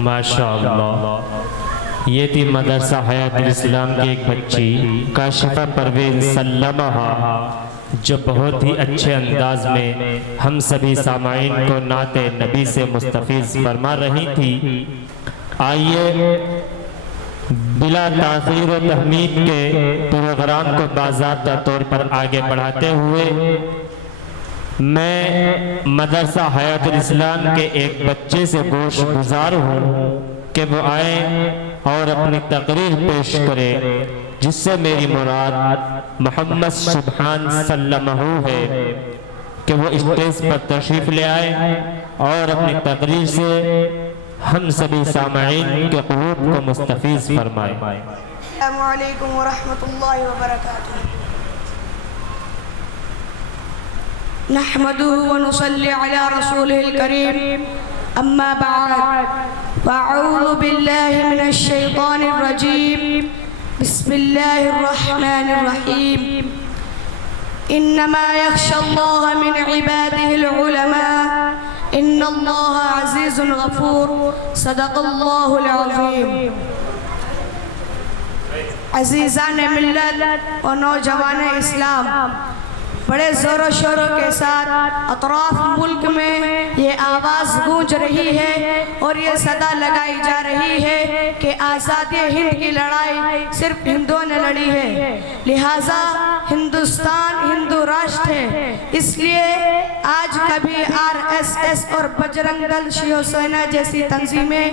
ماشاءاللہ، یہ تھی مدرسہ حیات الاسلام کی ایک بچی کاشفہ پروین سلمہا، جو بہت ہی اچھے انداز میں ہم سبھی سامعین کو نعت نبی سے مستفیض فرما رہی تھی۔ آئیے بلا تاخیر و تحمید کے پروگرام کو باضابطہ طور پر آگے بڑھاتے ہوئے میں مدرسہ حیات الاسلام کے ایک بچے سے گوش گزار ہوں کہ وہ آئے اور اپنی تقریر پیش کرے، جس سے میری مراد محمد سبحان سلمہ ہے کہ وہ اسٹیج پر تشریف لے آئے اور اپنی تقریر سے ہم سبھی سامعین کے قلوب کو مستفیض فرمائے۔ السلام علیکم ورحمۃ اللہ وبرکاتہ۔ نحمده ونصلي على رسوله الكريم، أما بعد، فأعوذ بالله من الشيطان الرجيم، بسم الله الرحمن الرحيم، إنما يخشى الله من عباده العلماء، إن الله عزيز غفور، صدق الله العظيم۔ عزیزان ملت و نوجوان اسلام، بڑے زور و شوروں کے ساتھ اطراف ملک میں یہ آواز گونج رہی ہے اور یہ صدا لگائی جا رہی ہے کہ آزادی ہند کی لڑائی صرف ہندوؤں نے لڑی ہے، لہٰذا ہندوستان ہندو راشٹر ہے۔ اس لیے آج کبھی RSS اور بجرنگ دل شیو سینا جیسی تنظیمیں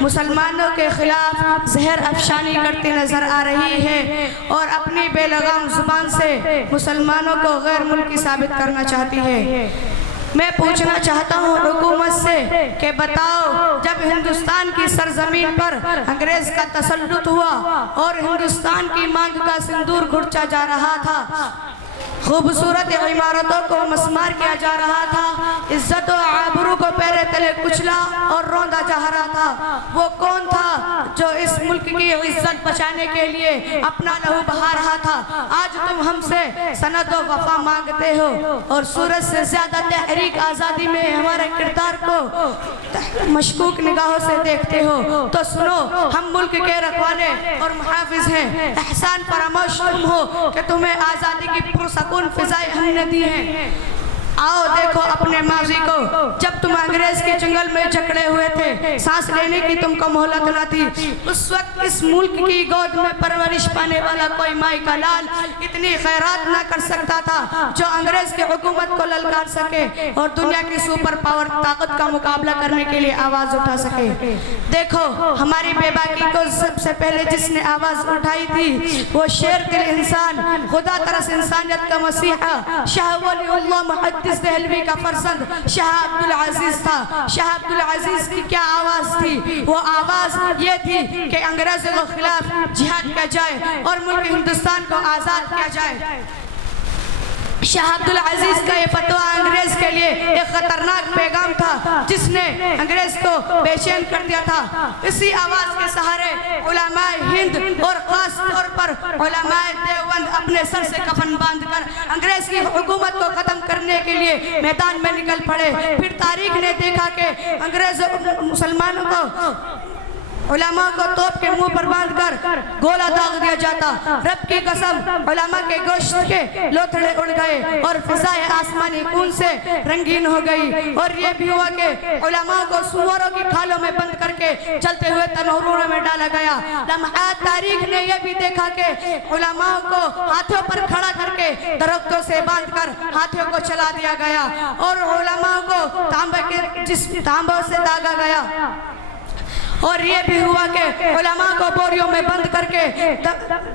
مسلمانوں کے خلاف زہر افشانی کرتی نظر آ رہی ہے اور اپنی بے لگام زبان سے مسلمانوں کو غیر ملکی ثابت کرنا چاہتی ہے۔ میں پوچھنا چاہتا ہوں حکومت سے کہ بتاؤ، جب ہندوستان کی سرزمین پر انگریز کا تسلط ہوا اور ہندوستان کی مانگ کا سندور گھڑچا جا رہا تھا، خوبصورت عمارتوں کو مسمار کیا جا رہا تھا، عزت و آبرو کو پیرے تلے کچلا اور روندا جا رہا تھا، وہ کون تھا جو اس ملک کی عزت بچانے کے لیے اپنا لہو بہا رہا تھا؟ آج تم ہم سے سند و وفا مانگتے ہو اور سورج سے زیادہ تحریک آزادی میں ہمارے کردار کو مشکوک نگاہوں سے دیکھتے ہو تو سنو، ہم ملک کے رکھوانے اور محافظ ہیں۔ احسان فراموش تم ہو کہ تمہیں آزادی کی پرسکون فضائیں ہم نے دی ہیں۔ آؤ دیکھو اپنے ماضی کو، جب تم انگریز کے جنگل میں جکڑے ہوئے تھے، سانس لینے کی تم کو مہلت نہ تھی، اس وقت اس ملک کی گود میں پرورش پانے والا کوئی مائی کا لال اتنی خیرات نہ کر سکتا تھا جو انگریز کی حکومت کو للکار سکے اور دنیا کی سپر پاور طاقت کا مقابلہ کرنے کے لیے آواز اٹھا سکے۔ دیکھو ہماری بے باکی کو سب سے پہلے جس نے آواز اٹھائی تھی وہ شیر دل انسان، خدا ترس انسانیت کا مسیحا، شاہ ولی اللہ محدث دہلوی کا فرزند شاہ عبدالعزیز تھا۔ شاہ عبدالعزیز کی کیا آواز تھی؟ وہ آواز یہ تھی کہ انگریزوں کے خلاف جہاد کیا جائے اور ملک ہندوستان کو آزاد کیا جائے۔ شاہ عبدالعزیز کا یہ فتویٰ انگریز کے لیے ایک خطرناک پیغام تھا جس نے انگریز کو بے چین کر دیا تھا۔ اسی آواز کے سہارے علماء ہند اور خاص طور پر علماء دیوبند اپنے سر سے کفن باندھ کر انگریز کی حکومت کو ختم کرنے کے لیے میدان میں نکل پڑے۔ پھر تاریخ نے دیکھا کہ انگریز مسلمانوں کو، علماء کو توپ کے منہ پر باندھ کر گولہ داغ دیا جاتا۔ رب کی قسم، علماء کے گوشت کے لوتھڑے اڑ گئے اور فضائے آسمانی خون سے رنگین ہو گئی، اور یہ بھی ہوا کہ علماء کو سوروں کی کھالوں میں بند کر کے چلتے ہوئے تنوروں میں ڈالا گیا۔ لمحات تاریخ نے یہ بھی دیکھا کہ علماء کو ہاتھوں پر کھڑا کر کے درختوں سے باندھ کر ہاتھوں کو چلا دیا گیا اور علماء کو تانبوں سے داغا گیا، اور یہ بھی ہوا کہ علماء کو بوریوں میں بند کر کے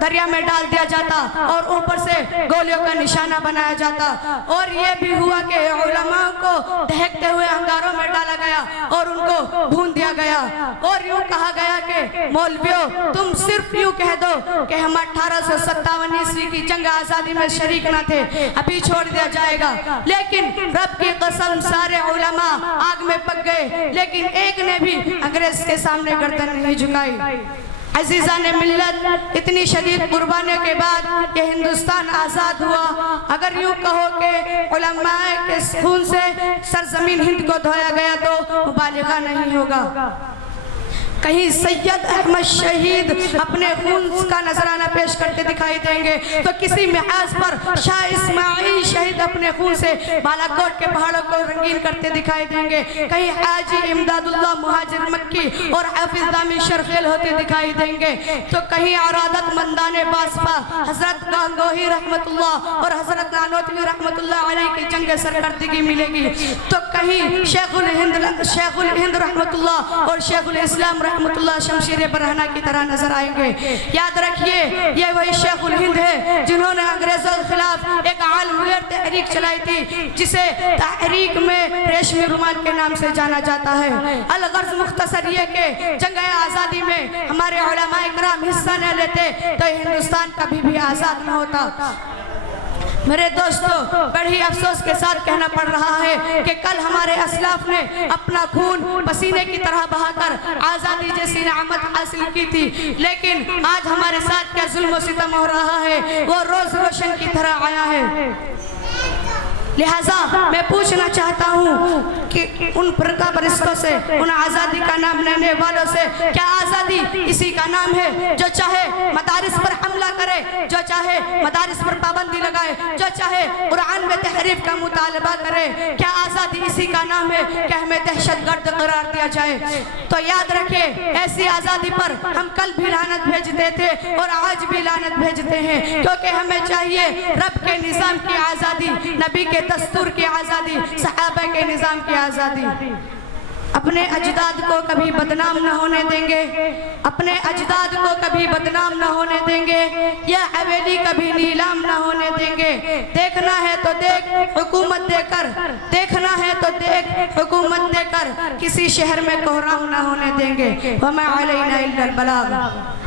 دریا میں ڈال دیا جاتا اور اوپر سے گولیوں کا نشانہ بنایا جاتا، اور یہ بھی ہوا کہ علماء کو دہکتے ہوئے انگاروں میں ڈالا گیا اور ان کو بھون دیا گیا، اور یوں کہا گیا کہ مولویوں تم صرف یوں کہہ دو کہ ہم 1857 عیسوی کی جنگ آزادی میں شریک نہ تھے، ابھی چھوڑ دیا جائے گا۔ لیکن رب کی قسم سارے علماء آگ میں پک گئے، لیکن ایک نے بھی انگریز کے سامنے گردن نہیں جھکائی۔ عزیزان ملت، اتنی شدید قربانیوں کے بعد یہ ہندوستان آزاد ہوا۔ اگر یوں کہو کہ علماء کے خون سے سرزمین ہند کو دھویا گیا تو مبالغہ نہیں ہوگا۔ کہیں سید احمد شہید اپنے خون کا نذرانہ پیش کرتے دکھائی دیں گے، تو کسی محاذ پر شاہ اسماعیل شہید اپنے خون سے بالاکوٹ کے پہاڑوں کو رنگین کرتے دکھائی دیں گے، کہیں حاجی امداد اللہ مہاجر مکی اور حافظ دامی شرخیل ہوتے دکھائی دیں گے، تو کہیں عرادت مندان باسپا حضرت گانگوہی رحمت اللہ اور حضرت نانوتوی رحمت اللہ علیہ کی جنگ سرکردگی ملے گی، تو کہیں شیخ الہند رحمت اللہ اور شیخ الاسلام رحمت اللہ شمشیر برہنہ کی طرح نظر آئیں گے۔ یاد رکھیے یہ وہی شیخ الہند ہے جنہوں نے انگریزوں کے خلاف ایک عالمگیر تحریک چلائی تھی جسے تحریک میں ریشمی رومال کے نام سے جانا جاتا ہے۔ الغرض مختصر یہ کہ جنگ آزادی میں ہمارے علماء اکرام حصہ نہ لیتے تو ہندوستان کبھی بھی آزاد نہ ہوتا۔ میرے دوستو، بڑی افسوس کے ساتھ کہنا پڑ رہا ہے کہ کل ہمارے اسلاف نے اپنا خون پسینے کی طرح بہا کر آزادی جیسی نعمت حاصل کی تھی، لیکن آج ہمارے ساتھ کیا ظلم و ستم ہو رہا ہے وہ روز روشن کی طرح آیا ہے۔ لہٰذا میں پوچھنا چاہتا ہوں کہ ان فرقہ پرستوں سے، ان آزادی کا نام لینے والوں سے، کیا آزادی اسی کا نام ہے جو چاہے مدارس پر حملہ کرے، جو چاہے مدارس پر پابندی لگائے، جو چاہے قرآن میں تحریف کا مطالبہ کرے؟ کیا آزادی اسی کا نام ہے کہ ہمیں دہشت گرد قرار دیا جائے؟ تو یاد رکھیں، ایسی آزادی پر ہم کل بھی لعنت بھیجتے تھے اور آج بھی لعنت بھیجتے ہیں، کیونکہ ہمیں چاہیے رب کے نظام کی آزادی، نبی کے دستور کی آزادی، صحابہ کے نظام کی آزادی۔ اپنے اجداد کو کبھی بدنام نہ ہونے دیں گے، اپنے اجداد کو کبھی بدنام نہ ہونے دیں گے، یہ حویلی کبھی نیلام نہ ہونے دیں گے۔ دیکھنا ہے تو دیکھ حکومت دے کر، دیکھنا ہے تو دیکھ حکومت دے کر، کسی شہر میں کوہرام نہ ہونے دیں گے۔ وَمَا عَلَيْنَا إِلَّا الْبَلَاغُ۔